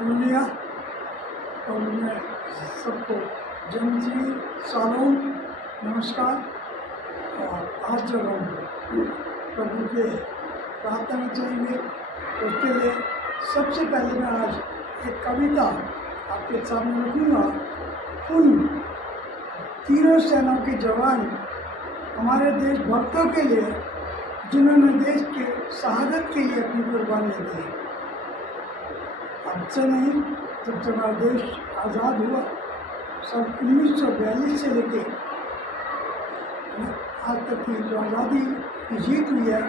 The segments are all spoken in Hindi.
हालेलुया। और मैं सबको जन्मदिन सालों नमस्कार। और आज जब हम प्रभु के प्रार्थना में चलेंगे तो उसके लिए सबसे पहले मैं आज एक कविता आपके सामने रखूँगा। उन तीनों सेनाओं के जवान हमारे देशभक्तों के लिए जिन्होंने देश के शहादत के लिए अपनी कुर्बानी दी। अब से नहीं, जब से हमारा देश आज़ाद हुआ सन 1942 से लेके आज तक की जो आज़ादी की जीत हुई है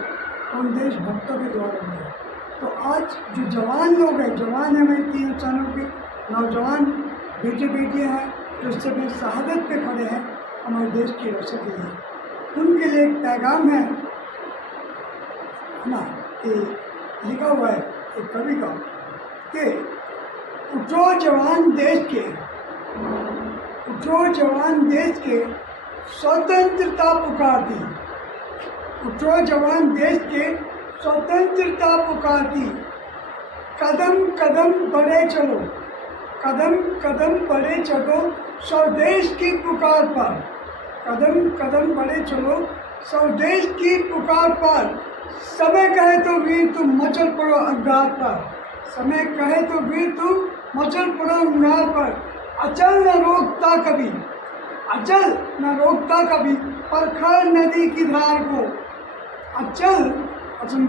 उन देशभक्तों के द्वारा हुई है। तो आज जो जवान लोग हैं, जवान हैं हमारे तीन सेनाओं के नौजवान बेटे बेटियाँ हैं जो इस समय शहादत पे खड़े हैं हमारे देश की रक्षा के लिए, उनके लिए एक पैगाम है ना कि लिखा हुआ है एक कवि का कि उठो जवान देश के, उठो जवान देश के स्वतंत्रता पुकारती, उठो जवान देश के स्वतंत्रता पुकारती। कदम कदम बढ़े चलो, कदम कदम बढ़े चलो स्वदेश की पुकार पर, कदम कदम बढ़े चलो स्वदेश की पुकार पर। समय कहे तो वीर तुम मचल पड़ो अंगार पर, समय कहे तो वीर तुम मचल पड़ो अंगार पर। अचल न रोकता कभी, अचल न रोकता कभी परखड़ नदी की धार को, अचल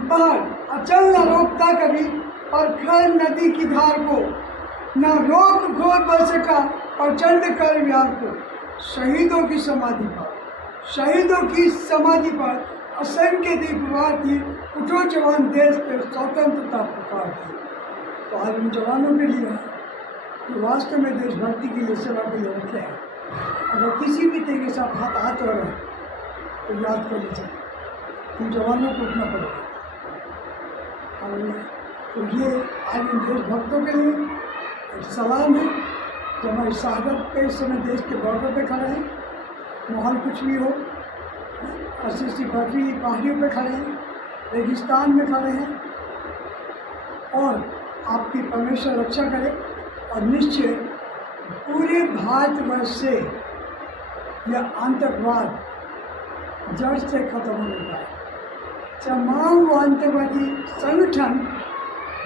पहाड़ अचल न रोकता कभी परखड़ नदी की धार को। न रोक घोर बल सका प्रचंड कर व्यार को। शहीदों की समाधि पर, शहीदों की समाधि पर असंख्य दीपवार थी। उठो जवान देश पे स्वतंत्रता पुकार थी। तो आज उन जवानों के लिए जो वास्तव में देशभक्ति के लिए सेवा के लिए रखे हैं, अगर किसी भी तरीके से आप हाथ हो रहे हैं तो याद कर लीजिए उन जवानों को उठना पड़ेगा। तो ये आज इन देशभक्तों के लिए एक सलाम है जो हमारी शहादत पे इस समय देश के बॉर्डर पे खड़े हैं। माहौल कुछ भी हो, ऐसी बर्फीली पहाड़ियों पे खड़े हैं, रेगिस्तान में खड़े हैं, और आपकी परमेश्वर रक्षा करे और निश्चय पूरे भारतवर्ष से यह आतंकवाद जड़ से खत्म होने पाए। तमाम वो आतंकवादी संगठन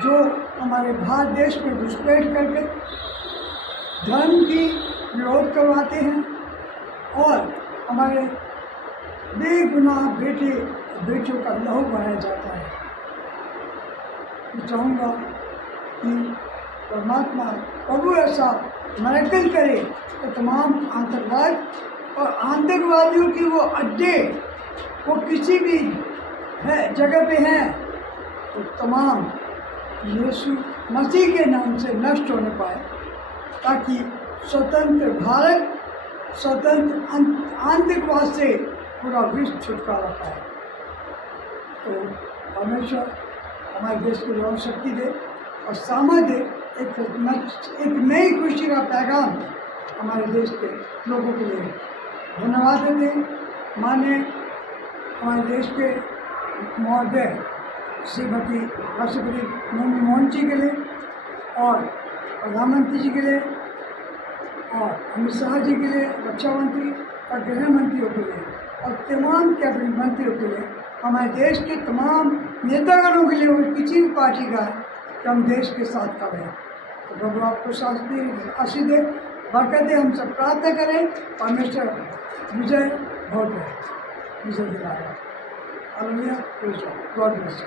जो हमारे भारत देश में घुसपैठ करके धर्म की विरोध करवाते हैं और हमारे बेगुनाह बेटे बेटियों का लहू बहाया जाता है। मैं चाहूँगा कि परमात्मा प्रभु ऐसा मरकल करे तो तमाम आतंकवाद और आतंकवादियों की वो अड्डे वो किसी भी जगह पे हैं तो तमाम यीशु मसीह के नाम से नष्ट होने पाए, ताकि स्वतंत्र भारत स्वतंत्र आतंकवाद से पूरा विश्व छुटकारा पाए। तो परमेश्वर हमारे देश को और शक्ति दे और सामर्थ दे, एक नई खुशी का पैगाम हमारे देश के लोगों के लिए। धन्यवाद देते माने हमारे देश के महोदय श्रीमती राष्ट्रपति मनमोहन जी के लिए और प्रधानमंत्री जी के लिए और अमित शाह जी के लिए, रक्षा मंत्री और गृह मंत्रियों के लिए और तमाम कैबिनेट मंत्रियों के लिए, हमारे देश के तमाम नेतागणों के लिए और किसी भी पार्टी का है कि हम देश के साथ खड़े हैं। तो प्रभु आपको आशीष दे, बरकत दे। हम सब प्रार्थना करें परमेश्वर विजय हो जाए, विजय दिलाएगा। Hallelujah, praise God, God bless you.